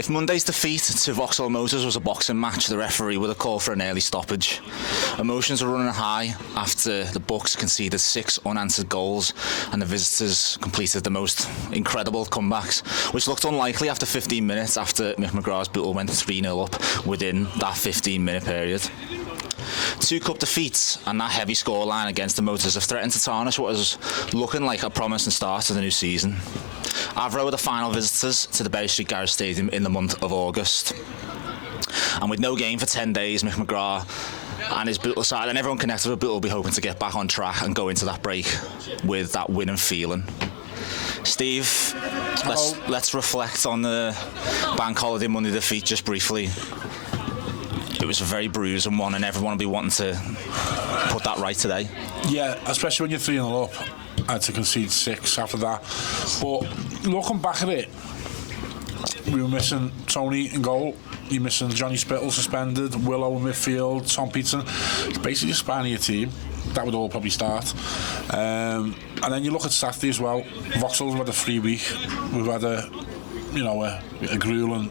If Monday's defeat to Vauxhall Motors was a boxing match, the referee would have called for an early stoppage. Emotions were running high after the Bucks conceded 6 unanswered goals and the visitors completed the most incredible comebacks, which looked unlikely after 15 minutes after Mick McGraa's Bootle went 3-0 up within that 15-minute period. 2 cup defeats and that heavy scoreline against the Motors have threatened to tarnish what is looking like a promising start to the new season. Avro are the final visitors to the Berry Street Garage Stadium in the month of August. And with no game for 10 days, Mick McGraa and his Bootle side and everyone connected with Bootle will be hoping to get back on track and go into that break with that winning feeling. Steve, let's reflect on the bank holiday Monday defeat just briefly. It was a very bruising one and everyone will be wanting to put that right today. Yeah, especially when you're 3-0 up. I had to concede 6 after that. But looking back at it, we were missing Tony in goal. You're missing Johnny Spittle suspended, Willow in midfield, Tom Peterson. It's basically a span of your team. That would all probably start. And then you look at Saturday as well. Vauxhall's had a free week. We've had a grueling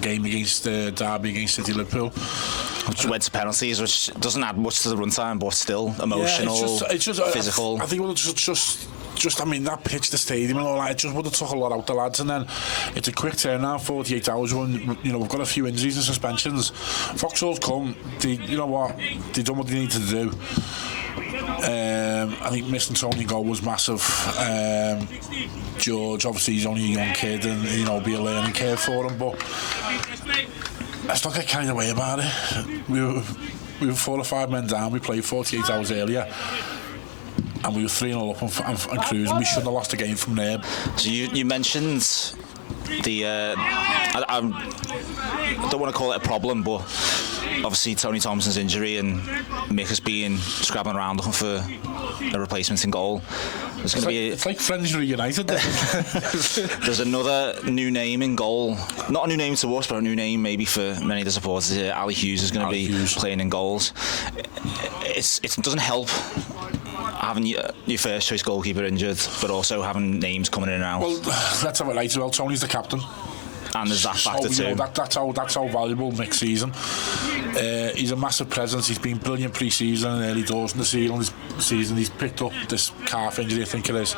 game against Derby against City Liverpool, which went to penalties, which doesn't add much to the runtime, but still emotional, it's just physical. I think it was just I mean, that pitch, the stadium and all that, it just would have took a lot out the lads. And then it's a quick turnaround, 48 hours when we've got a few injuries and suspensions. Vauxhall's come, they done what they need to do. I think missing Tony goal was massive. George, obviously he's only a young kid and be a learning curve for him, but let's not get carried away about it. We were 4 or 5 men down. We played 48 hours earlier and we were 3-0 up and cruising. We shouldn't have lost the game from there. So you mentioned the I don't want to call it a problem, but obviously Tony Thompson's injury and Mick has been scrabbling around looking for a replacement in goal. It's like Friends Reunited. There's another new name in goal. Not a new name to us, but a new name maybe for many of the supporters. Ali Hughes is going to be playing in goals. It doesn't help having your first choice goalkeeper injured, but also having names coming in and out. Well, let's have it right as well. Tony's the captain. And there's that factor too. That's how valuable Mick's season. He's a massive presence. He's been brilliant pre-season and early doors in the season. He's picked up this calf injury, I think it is.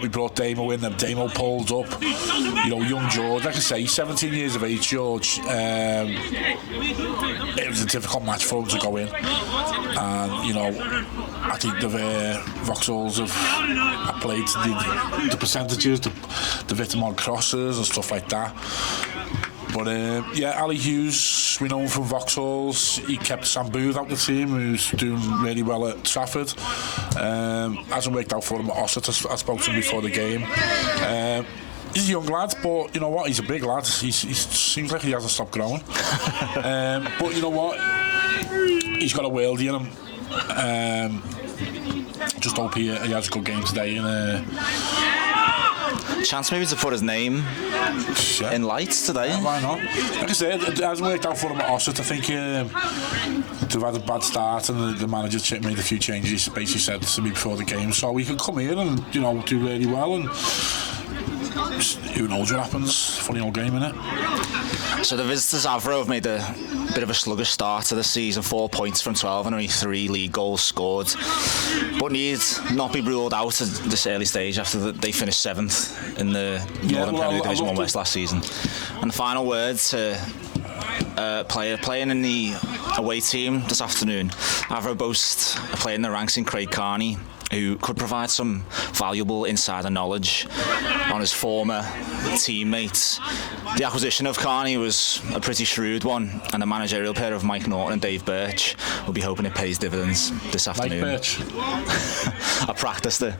We brought Damo in. And Damo pulled up. Young George. Like I say, he's 17 years of age, George. It was a difficult match for him to go in, and I think the Vauxhalls have played to the percentages, the victim on crosses and stuff like that. But Ali Hughes, we know him from Vauxhalls. He kept Sam Booth out the team, who's doing really well at Trafford. Hasn't worked out for him at Autonet. I spoke to him before the game. He's a young lad, but you know what? He's a big lad. He seems like he hasn't stopped growing. But you know what? He's got a worldie in him. Just hope he has a good game today. And chance maybe to put his name in lights today. Yeah, why not? Like I said, it hasn't worked out for him at Autonet. I think they've had a bad start and the manager made a few changes. Basically said to me before the game, so we can come here and do really well, and who knows what happens. Funny old game, innit? So the visitors Avro have made a bit of a sluggish start to the season. 4 points from 12 and only 3 league goals scored, but need not be ruled out at this early stage after they finished 7th in the Northern Premier League Division 1 West last season. And the final word to player playing in the away team this afternoon. Avro boasts a player in the ranks in Craig Carney, who could provide some valuable insider knowledge on his former teammates. The acquisition of Carney was a pretty shrewd one, and the managerial pair of Mike Norton and Dave Birch will be hoping it pays dividends this afternoon. Mike Birch. I practiced it.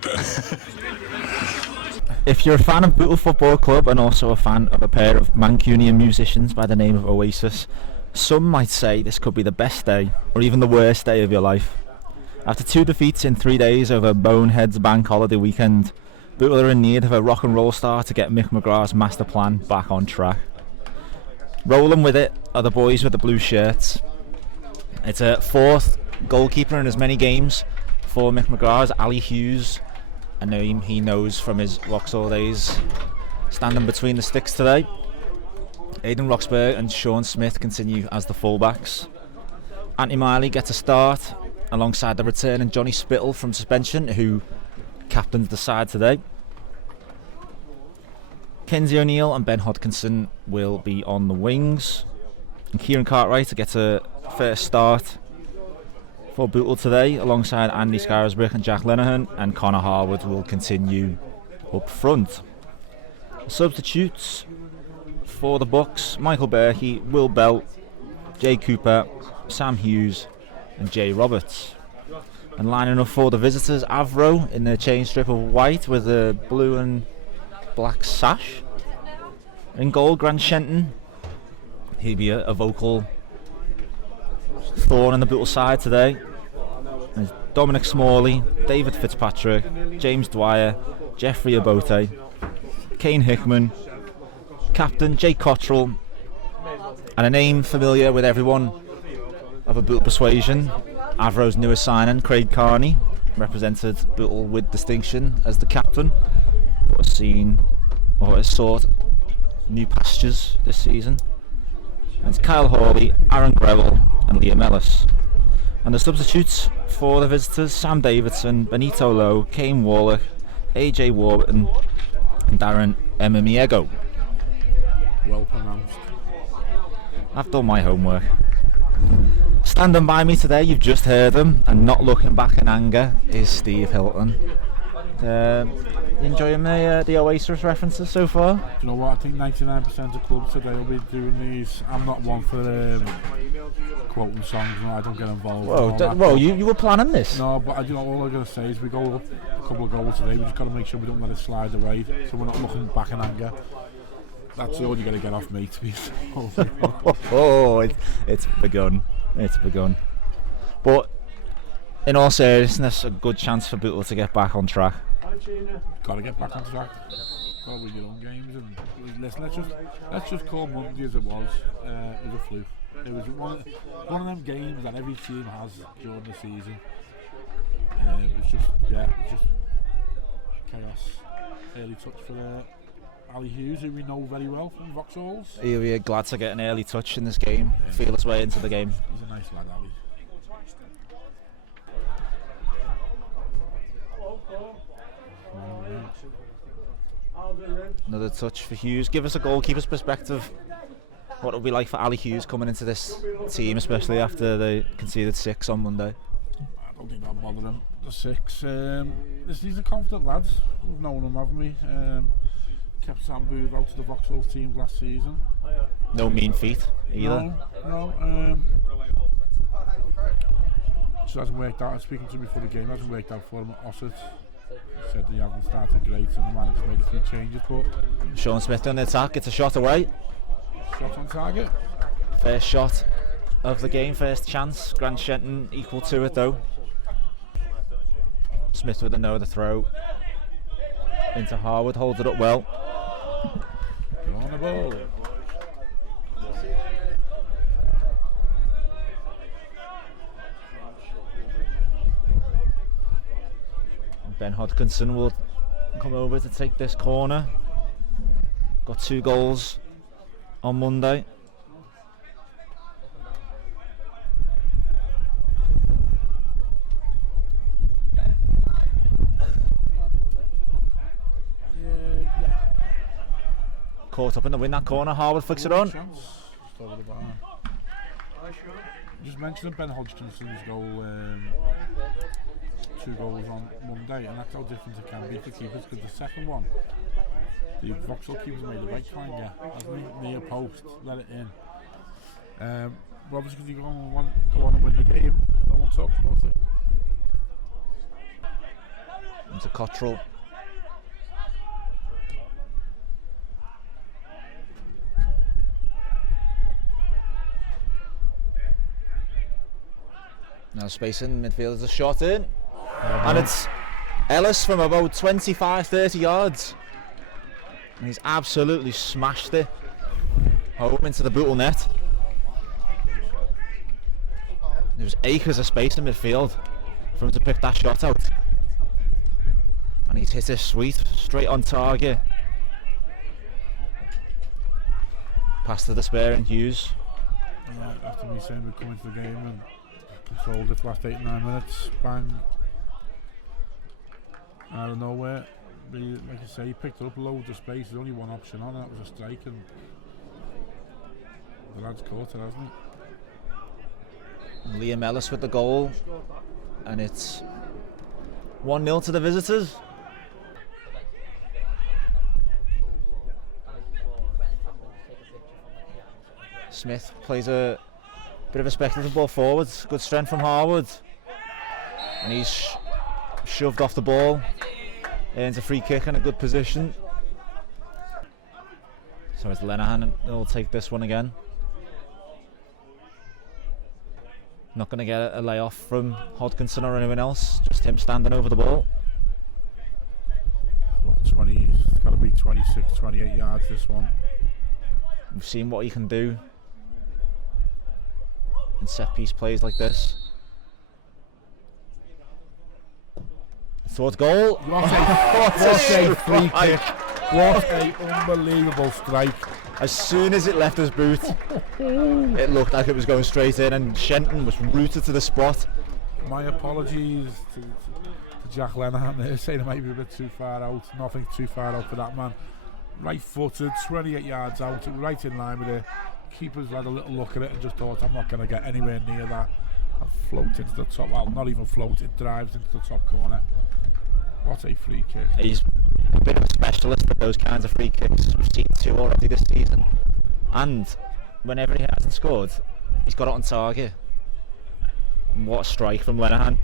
If you're a fan of Bootle Football Club and also a fan of a pair of Mancunian musicians by the name of Oasis, some might say this could be the best day or even the worst day of your life. After 2 defeats in 3 days over Bonehead's bank holiday weekend, Bootle are in need of a rock and roll star to get Mick McGraa's master plan back on track. Rolling with it are the boys with the blue shirts. It's a 4th goalkeeper in as many games for Mick McGraa as Ali Hughes, a name he knows from his Vauxhall days. Standing between the sticks today, Aidan Roxburgh and Sean Smith continue as the fullbacks. Anthony Miley gets a start alongside the returning Johnny Spittle from suspension, who captains the side today. Kenzie O'Neill and Ben Hodkinson will be on the wings, and Kieran Cartwright gets a first start for Bootle today alongside Andy Scarisbrick and Jack Lenehan, and Connor Harwood will continue up front. Substitutes for the Bucks: Michael Berkey, Will Bell, Jay Cooper, Sam Hughes and Jay Roberts. And lining up for the visitors, Avro in the chain strip of white with a blue and black sash. In goal, Grant Shenton. He'll be a vocal thorn on the Bootle side today. There's Dominic Smalley, David Fitzpatrick, James Dwyer, Jeffrey Abote, Kane Hickman, captain Jake Cottrell, and a name familiar with everyone of a Bootle persuasion, Avro's newest signing, Craig Carney, represented Bootle with distinction as the captain, but has sought new pastures this season. And it's Kyle Hawley, Aaron Greville and Liam Ellis. And the substitutes for the visitors: Sam Davidson, Benito Lowe, Kane Warlock, AJ Warburton and Darren Emamiego. Well pronounced. I've done my homework. Standing by me today, you've just heard him, and not looking back in anger, is Steve Hilton. You enjoying the Oasis references so far? Do you know what? I think 99% of clubs today will be doing these. I'm not one for quoting songs, and I don't get involved. Whoa, you were planning this? No, but all I'm going to say is we go up a couple of goals today. We just got to make sure we don't let it slide away, so we're not looking back in anger. That's all you got to get off me, to be it's begun. It's begun. But in all seriousness, a good chance for Bootle to get back on track. Got to get back on track. Got to win your own games, and listen. Let's just call Monday as it was. It was a fluke. It was one of them games that every team has during the season. It's just chaos. Early touch for Ali Hughes, who we know very well from Vauxhalls. He'll be glad to get an early touch in this game, feel his way into the game. He's a nice lad, Ali. Another touch for Hughes. Give us a goalkeeper's perspective. What it'll be like for Ali Hughes coming into this team, especially after they conceded 6 on Monday. I don't think that'll bother him. The 6. These are confident lads. We've known them, haven't we? Kept Sam Booth out of the Vauxhall team last season. No mean feat either. No. Just hasn't worked out. I was speaking to him before the game. Hasn't worked out for him at Ossett. He said he hasn't started great, and the manager's made a few changes. But Sean Smith on the attack. It's a shot away. Shot on target. First shot of the game. First chance. Grant Shenton equal to it though. Smith with another throw into Harwood. Holds it up well. On the ball. Ben Hodkinson will come over to take this corner. Got 2 goals on Monday. Caught up in the win that corner. Harwood flicks it on. Just mentioning Ben Hodgkinson's goal, 2 goals on Monday, and that's how different it can be for keepers, because the second one, the Vauxhall keeper's made a right clanger, hasn't he? Near post, let it in. But obviously, because you go on and win the game, no one talks about it. Into Cottrell. Now space in midfield, there's a shot in. And it's Ellis from about 25-30 yards. And he's absolutely smashed it home into the Bootle net. There was acres of space in midfield for him to pick that shot out. And he's hit it sweet, straight on target. Pass to despairing Hughes. Yeah, after me saying we'd come into the game and controlled it for the last 8-9 minutes, bang. Out of nowhere. Like I say, he picked up loads of space. There's only one option on, that was a strike, and the lad's caught it, hasn't he? Liam Ellis with the goal, and it's 1-0 to the visitors. Smith plays a bit of a speculative ball forwards, good strength from Harwood, and he's shoved off the ball, earns a free kick in a good position. So it's Lenihan who'll take this one again. Not going to get a layoff from Hodkinson or anyone else, just him standing over the ball. Well, it's got to be 26, 28 yards this one. We've seen what he can do in set piece plays like this. Towards goal. What a free kick. What a unbelievable strike. As soon as it left his boot, it looked like it was going straight in, and Shenton was rooted to the spot. My apologies to Jack Lenihan there, saying it might be a bit too far out. Nothing too far out for that man. Right footed, 28 yards out, right in line with it. Keeper's had a little look at it and just thought, I'm not going to get anywhere near that. And float into the top, well, not even float, it drives into the top corner. What a free kick. He's a bit of a specialist at those kinds of free kicks. We've seen 2 already this season. And whenever he hasn't scored, he's got it on target. And what a strike from Lenihan.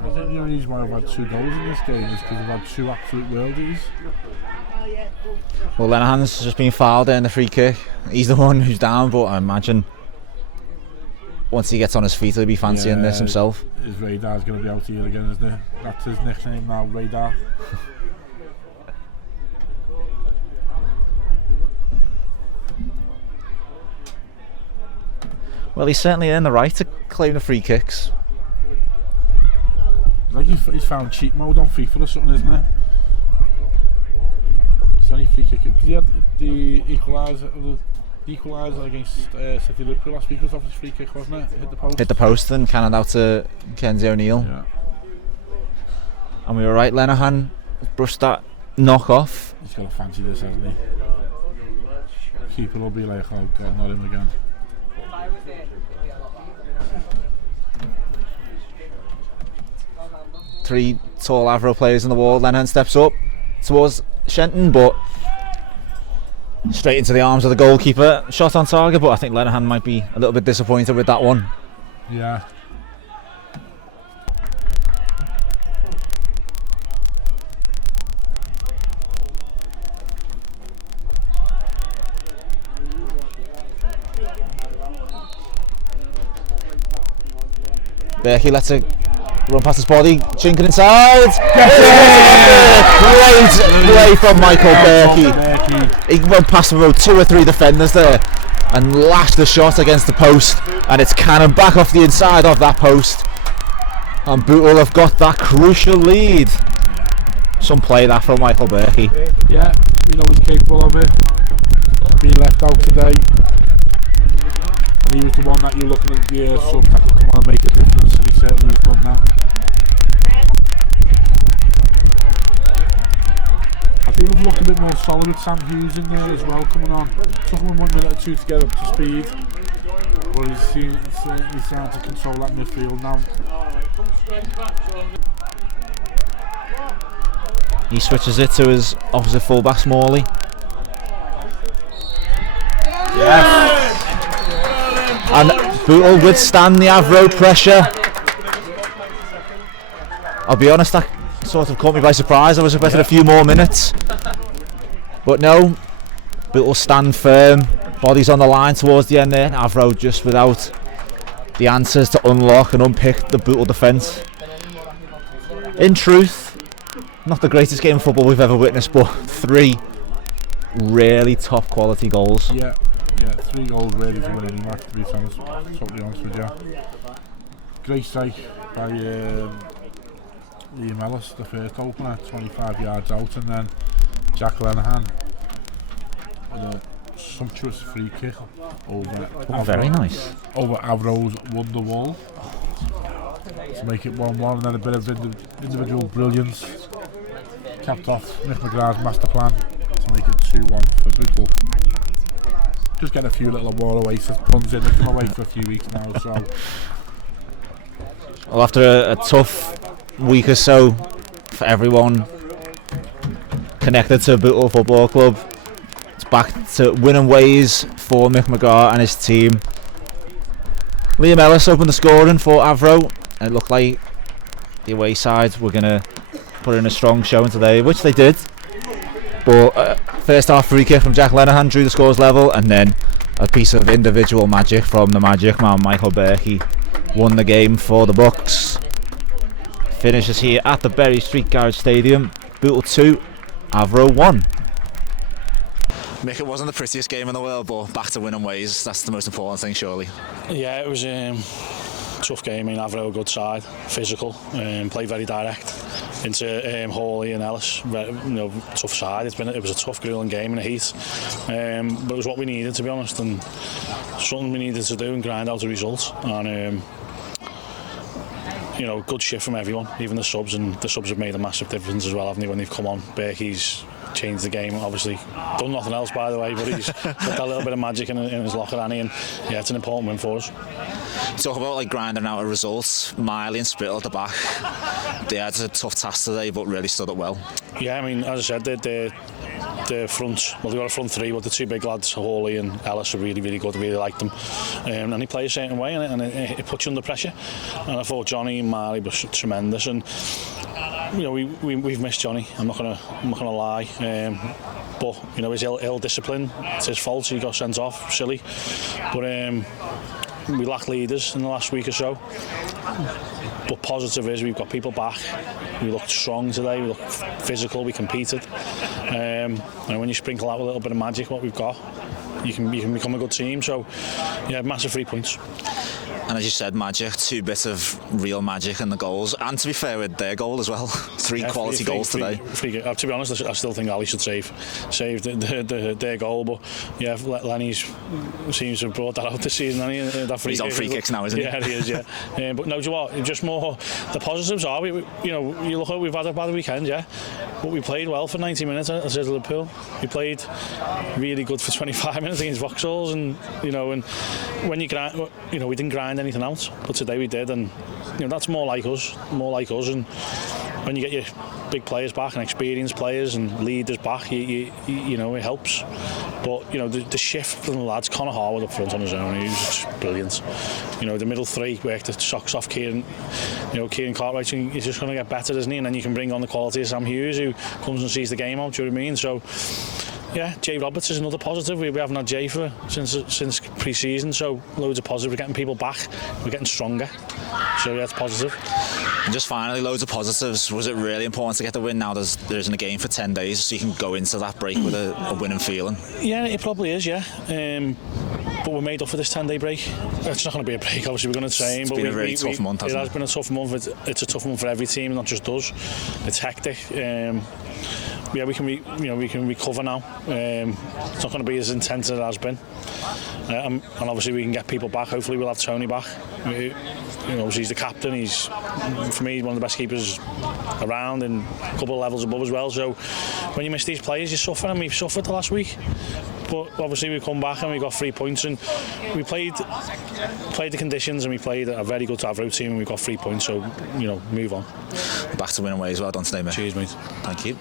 I think the only reason why I've had 2 goals in this game is because I've had 2 absolute worldies. Well, Lenahan's just been fouled there in the free kick. He's the one who's down, but I imagine once he gets on his feet he'll be fancying this himself. His radar's going to be out here again, isn't it? That's his nickname now, Radar. Well, he's certainly earned the right to claim the free kicks. It's like he's found cheat mode on FIFA or something, isn't it? It's only free kick because he had the equaliser against City Liverpool last week. Was off his free kick, wasn't it? Hit the post and cannoned out to Kenzie O'Neill. Yeah. And we were right, Lenihan brushed that knock off. He's got to fancy this, hasn't he? Keeper will be like, oh god, not him again. Three tall Avro players in the wall. Lenihan steps up towards Shenton, but straight into the arms of the goalkeeper. Shot on target, but I think Lenihan might be a little bit disappointed with that one. Yeah. Berkey lets it run past his body, chinking inside. Great play from Michael Berkey. He went past about 2 or 3 defenders there and lashed the shot against the post, and it's cannon back off the inside of that post. And Bootle have got that crucial lead. Some play that from Michael Berkey. Yeah, we know he's capable of it. Being left out today. And he was the one that you're looking at the sub tackle come on and make a difference, and he certainly has done that. I think we've looked a bit more solid with Sam Hughes in there as well coming on. Took him 1 minute or 2 to get up to speed, but he's certainly starting to control that midfield now. He switches it to his opposite fullback Smalley. Yes! And Bootle withstand the Avro pressure. I'll be honest, that sort of caught me by surprise. I was expecting a few more minutes, but no, Bootle stand firm, bodies on the line towards the end there. Avro just without the answers to unlock and unpick the Bootle defence. In truth, not the greatest game of football we've ever witnessed, but 3 really top quality goals. Yeah, 3 goals ready to win any match, to be totally honest with you. Great strike by Liam Ellis, the first opener, 25 yards out, and then Jack Lenihan with a sumptuous free kick over Avro, very nice. Over Avro's wonder wall to make it 1-1, and then a bit of individual brilliance capped off Mick McGraa's master plan to make it 2-1 for Bootle. Just getting a few little war oasis puns in. They've been away for a few weeks now, so. Well, after a tough week or so for everyone connected to Bootle Football Club, it's back to winning ways for Mick McGraa and his team. Liam Ellis opened the scoring for Avro, and it looked like the away side were going to put in a strong showing today, which they did. But first half free kick from Jack Lenihan drew the scores level, and then a piece of individual magic from the magic man Michael Berkey won the game for the Bucks. Finishes here at the Bury Street Garage Stadium. Bootle 2, Avro 1. Mick, it wasn't the prettiest game in the world, but back to winning ways. That's the most important thing, surely. Yeah, it was tough game. I mean, Avro a good side, physical, played very direct into Hawley and Ellis. Tough side. It was a tough, grueling game in the heat, but it was what we needed, to be honest, and something we needed to do and grind out a result. And good shift from everyone, even the subs, and the subs have made a massive difference as well, haven't they, when they've come on. Berkey's changed the game, obviously done nothing else, by the way, but he's put that little bit of magic in his locker, and yeah, it's an important win for us. Talk about grinding out a result. Miley and Spittle at the back, they had a tough task today, but really stood up well. Yeah, I mean, as I said, the front, well, they've got a front three, but the two big lads, Hawley and Ellis, are really, really good. I really like them. And he plays a certain way, and it puts you under pressure. And I thought Johnny and Marley were tremendous. And you know, we've missed Johnny. I'm not gonna lie. But you know, his ill discipline, it's his fault. He got sent off, silly. But we lack leaders in the last week or so. But positive is we've got people back. We looked strong today. We looked physical. We competed. And when you sprinkle out a little bit of magic, what we've got, you can become a good team. So yeah, massive 3 points. And as you said, magic, 2 bits of real magic in the goals. And to be fair with their goal as well, 3 quality goals today. To be honest, I still think Ali should save their goal. But yeah, Lenny seems to have brought that out this season. He's on free kicks now, isn't he? Yeah, he is, yeah. But no, do you know what? Just more, the positives are, you look at, we've had a bad weekend, yeah. But we played well for 90 minutes at Liverpool. We played really good for 25 minutes against Vauxhalls, and when you grind, we didn't grind anything else, but today we did, and that's more like us. And when you get your big players back and experienced players and leaders back, it helps. But the shift from the lads, Connor Harwood up front on his own, he was just brilliant. The middle three worked the socks off Kieran. Kieran Cartwright, he's just going to get better, isn't he? And then you can bring on the quality of Sam Hughes, who comes and sees the game out. Do you know what I mean? So yeah, Jay Roberts is another positive. We haven't had Jay since pre-season, so loads of positive. We're getting people back. We're getting stronger. So yeah, it's positive. And just finally, loads of positives. Was it really important to get the win now? There isn't a game for 10 days, so you can go into that break with a winning feeling. Yeah, it probably is. Yeah. But we're made up for this 10-day break. It's not going to be a break, obviously. We're going to train. It's been a really tough month, hasn't it? It has been a tough month. It's a tough month for every team, not just us. It's hectic. Yeah, we can recover now. It's not going to be as intense as it has been, and obviously we can get people back. Hopefully we'll have Tony back. Obviously he's the captain. He's, for me, one of the best keepers around, and a couple of levels above as well. So when you miss these players, you suffer, and we've suffered the last week. But obviously we come back and we got 3 points, and we played the conditions, and we played a very good Avro team, and we got 3 points. So move on. Back to winning ways. Well done today, mate. Cheers, mate. Thank you.